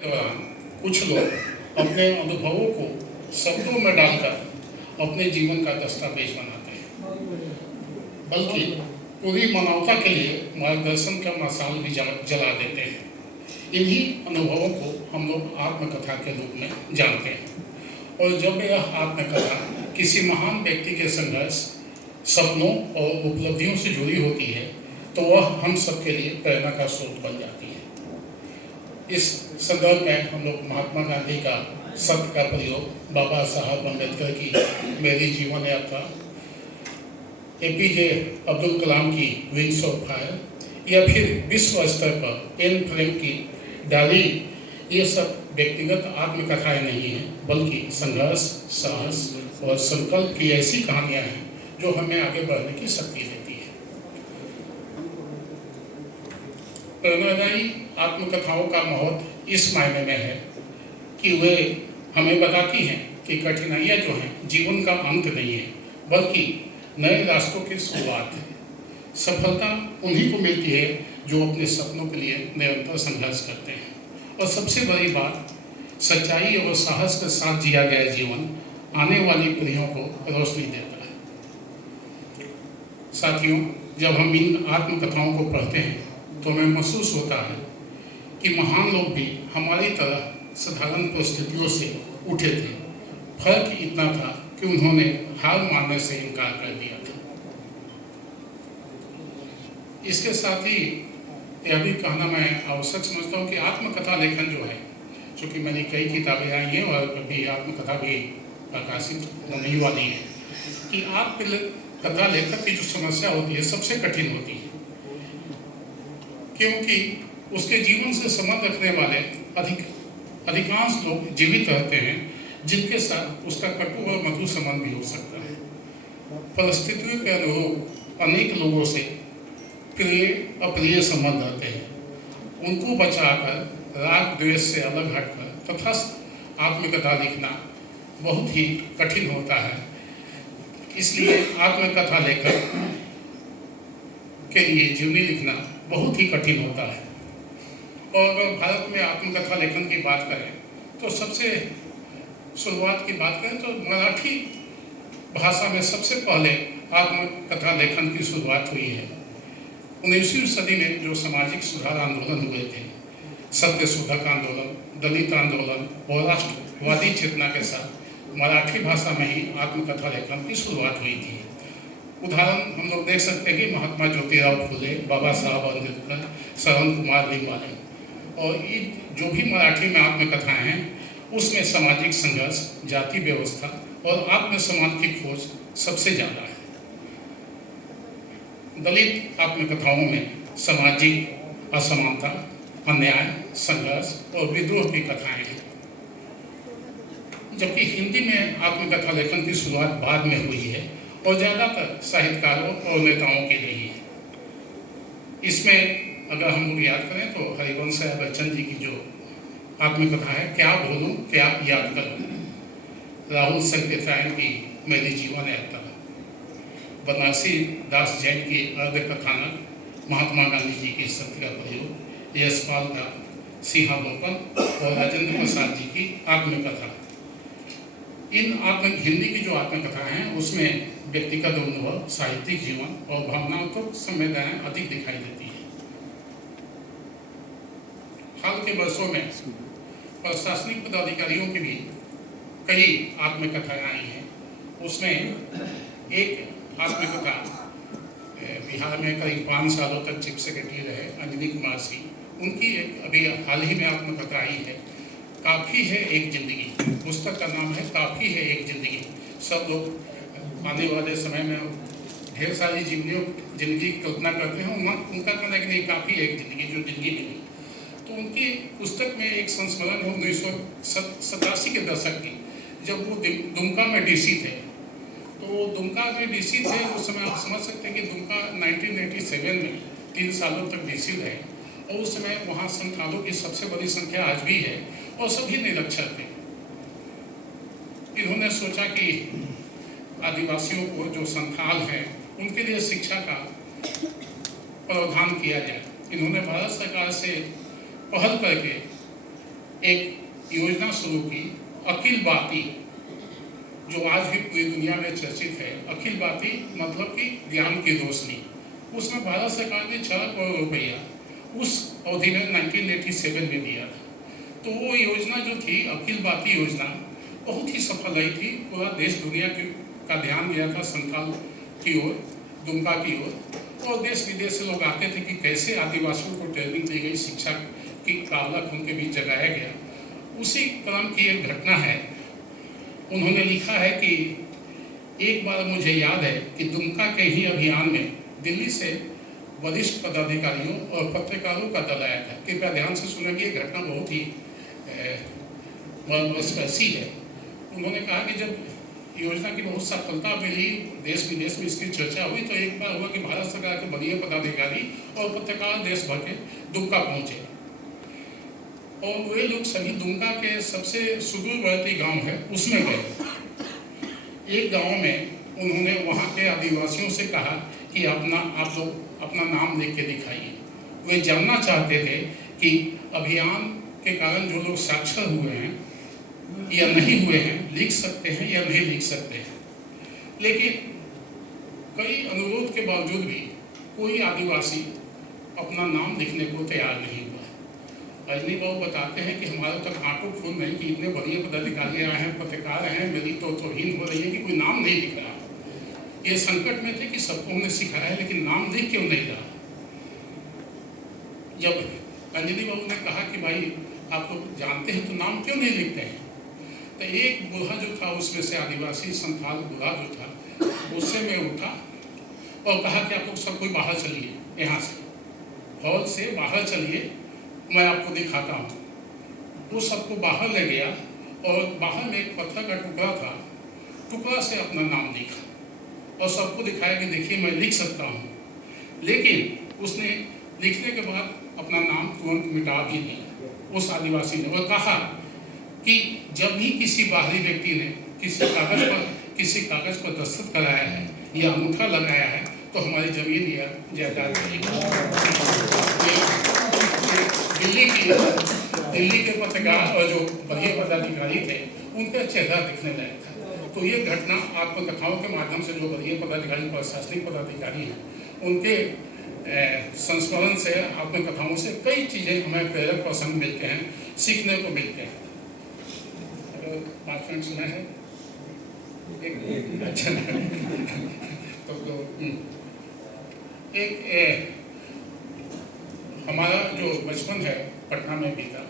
दौरान कुछ लोग अपने अनुभवों को शब्दों में डालकर अपने जीवन का दस्तावेज बनाते हैं, बल्कि पूरी मानवता के लिए मार्गदर्शन का मसाल भी जला देते हैं। इन्हीं अनुभवों को हम लोग आत्मकथा के रूप में जानते हैं। और जब यह आत्मकथा किसी महान व्यक्ति के संघर्ष, सपनों और उपलब्धियों से जुड़ी होती है तो वह हम सबके लिए प्रेरणा का स्रोत बन जाती है। इस संदर्भ में हम लोग महात्मा गांधी का सत्य का प्रयोग, बाबा साहब अम्बेडकर की मेरी जीवन यात्रा, APJ अब्दुल कलाम की विंग्स ऑफ फायर, या फिर विश्व स्तर पर एन फ्रैंक की डायरी, ये सब व्यक्तिगत आत्मकथाएं नहीं हैं, बल्कि संघर्ष, साहस और संकल्प की ऐसी कहानियां हैं जो हमें आगे बढ़ने की शक्ति देती है। प्रेरणादायी आत्मकथाओं का महत्व इस मायने में है कि वे हमें बताती हैं कि कठिनाइयाँ जो हैं जीवन का अंत नहीं है, बल्कि नए रास्तों की शुरुआत है। सफलता उन्हीं को मिलती है जो अपने सपनों के लिए निरंतर संघर्ष करते हैं। और सबसे बड़ी बात, सच्चाई और साहस के साथ जिया गया जीवन आने वाली पीढ़ियों को रोशनी देता है। साथियों, जब हम इन आत्मकथाओं को पढ़ते हैं तो हमें महसूस होता है कि महान लोग भी हमारी तरह साधारण परिस्थितियों से उठे थे। फर्क इतना था कि उन्होंने हार मानने से इनकार कर दिया था। इसके साथ ही यह भी कहना मैं आवश्यक समझता हूँ कि आत्मकथा लेखन जो है, चूँकि मेरी कई किताबें आई हैं और अभी आत्मकथा भी प्रकाशित होने ही वाली है, कि आत्मकथा लेखक की जो समस्या होती है सबसे कठिन होती है, क्योंकि उसके जीवन से संबंध रखने वाले अधिकांश लोग जीवित रहते हैं, जिनके साथ उसका कटु और मधुर संबंध भी हो सकता है। परिस्थितियों के अनुरूप अनेक लोगों से प्रिय अप्रिय संबंध रहते हैं। उनको बचाकर, राग द्वेष से अलग हटकर तटस्थ आत्मकथा लिखना बहुत ही कठिन होता है। इसलिए आत्मकथा लेखक के लिए जीवनी लिखना बहुत ही कठिन होता है। और अगर भारत में आत्मकथा लेखन की बात करें तो सबसे शुरुआत की बात करें तो मराठी भाषा में सबसे पहले आत्मकथा लेखन की शुरुआत हुई है। 19वीं सदी में जो सामाजिक सुधार आंदोलन हुए थे, सत्यशोधक आंदोलन, दलित आंदोलन और राष्ट्रवादी चेतना के साथ मराठी भाषा में ही आत्मकथा लेखन की शुरुआत हुई थी। उदाहरण हम लोग देख सकते हैं कि महात्मा ज्योतिराव फुले, बाबा साहब अम्बेडकर, श्रवण कुमार भीमवाले, और ये जो भी मराठी में आत्मकथाएं हैं उसमें सामाजिक संघर्ष, जाति व्यवस्था और आत्मसम्मान की खोज सबसे ज़्यादा है। दलित आत्मकथाओं में सामाजिक असमानता, अन्याय, संघर्ष और विद्रोह की कथाएं हैं, जबकि हिंदी में आत्मकथा लेखन की शुरुआत बाद में हुई है और ज़्यादातर साहित्यकारों और नेताओं के लिए है। इसमें अगर हम लोग याद करें तो हरिवंश राय बच्चन जी की जो आत्मकथा है, क्या भूलूं क्या याद करूं, राहुल संकेतायन की मेरी जीवन यात्रा, बनारसी दास जैन की अर्ध कथानक महात्मा गांधी जी की सत्य का प्रयोग, यशपाल का सिंहावलोकन और राजेंद्र प्रसाद जी की आत्मकथा। इन हिंदी की जो आत्मकथा हैं उसमें व्यक्तिगत अनुभव, साहित्यिक जीवन और भावनात्मक संवेदनाएं अधिक दिखाई देती हैं। हाल के वर्षों में प्रशासनिक पदाधिकारियों की भी कई आत्मकथाएं आई हैं। उसमें एक आत्मकथा बिहार में करीब 5 सालों तक चीफ सेक्रेटरी रहे अंजनी कुमार सिंह, उनकी एक अभी हाल ही में आत्मकथा आई है, काफ़ी है एक जिंदगी। पुस्तक का नाम है काफ़ी है एक जिंदगी। सब लोग आने वाले समय में ढेर सारी जिंदगी की कल्पना करते हैं, उनका कहना है कि नहीं, काफ़ी है एक जिंदगी जो जिंदगी मिली। तो उनकी पुस्तक में एक संस्मरण है 1987 के दशक की, जब वो दुमका में DC थे। तो दुमका में DC थे उस समय, आप समझ सकते हैं कि दुमका 1987 में 3 सालों तक DC रहे, और उस समय वहाँ संथालों की सबसे बड़ी संख्या आज भी है और सभी निरक्षर थे। इन्होंने सोचा कि आदिवासियों को जो संथाल हैं उनके लिए शिक्षा का प्रावधान किया जाए। इन्होंने भारत सरकार से पहल करके एक योजना शुरू की, अखिल बाती, जो आज भी पूरी दुनिया में चर्चित है। अखिल बाती मतलब कि ज्ञान की रोशनी। उसमें भारत सरकार ने 4 करोड़ रुपया उस अवधि में 1987 में दिया था। तो वो योजना जो थी, अखिल बाती योजना, बहुत ही सफल रही थी। पूरा देश दुनिया का ध्यान गया था संथाल की ओर, दुमका की ओर, और देश विदेश से लोग आते थे कि कैसे आदिवासियों को ट्रेनिंग दी गई, शिक्षा की कावलक उनके बीच जगाया गया। उसी क्रम की एक घटना है। उन्होंने लिखा है कि एक बार मुझे याद है कि दुमका के ही अभियान में दिल्ली से वरिष्ठ पदाधिकारियों और पत्रकारों का दल आया था। कृपया ध्यान से सुना कि ये घटना बहुत ही स्पर्शी है। उन्होंने कहा कि जब योजना की बहुत सफलता मिली, देश विदेश में इसकी चर्चा हुई, तो एक बार हुआ कि भारत सरकार के वरीय पदाधिकारी और पत्रकार देश भर के दुमका पहुंचे, और वे लोग सभी दुमका के सबसे सुदूरवर्ती गांव है उसमें गए। एक गांव में उन्होंने वहां के आदिवासियों से कहा कि आप लोग अपना नाम लिख के दिखाइए। वे जानना चाहते थे कि अभियान के कारण जो लोग साक्षर हुए हैं या नहीं हुए हैं, लिख सकते हैं या नहीं लिख सकते हैं। लेकिन कई अनुरोध के बावजूद भी कोई आदिवासी अपना नाम लिखने को तैयार नहीं हुआ। अजनी बाबू बताते हैं कि हमारे तक आंखों खून नहीं कि इतने बड़े पदाधिकारी आए हैं, पत्रकार हैं, मेरी तो तौहीन हो रही है कि कोई नाम नहीं लिख रहा। ये संकट में थे कि सबको हमने सिखाया है, लेकिन नाम लिख क्यों नहीं रहा। जब अंजनी बाबू ने कहा कि भाई आप लोग जानते हैं तो नाम क्यों नहीं लिखते हैं, तो एक बूढ़ा जो था उसमें से, आदिवासी संथाल बूढ़ा जो था, उससे मैं उठा और कहा कि आप लोग सब कोई बाहर चलिए, यहाँ से हॉल से बाहर चलिए, मैं आपको दिखाता हूँ। वो सबको बाहर ले गया और बाहर में एक पत्थर का टुकड़ा था, टुकड़ा से अपना नाम लिखा और सबको दिखाया कि देखिए मैं लिख सकता हूँ। लेकिन उसने लिखने के बाद अपना नाम तुरंत मिटा भी दिया उस आदिवासी ने। और कहा कि जब भी किसी बाहरी व्यक्ति ने किसी कागज पर दस्तखत कराया है या अंगूठा लगाया है तो हमारी जमीन या जायदाद दिल्ली के पत्रकार और जो वरीय पदाधिकारी थे उनका चेहरा दिखने लायक था। तो ये घटना आत्मकथाओं के माध्यम से जो वरीय पदाधिकारी प्रशासनिक पदाधिकारी हैं उनके संस्मरण से, आत्मकथाओं से कई चीज़ें हमें प्रेरक प्रसंग मिलते हैं, सीखने को मिलते हैं। बात सुना है अच्छा तो एक हमारा जो बचपन है पटना में बीता,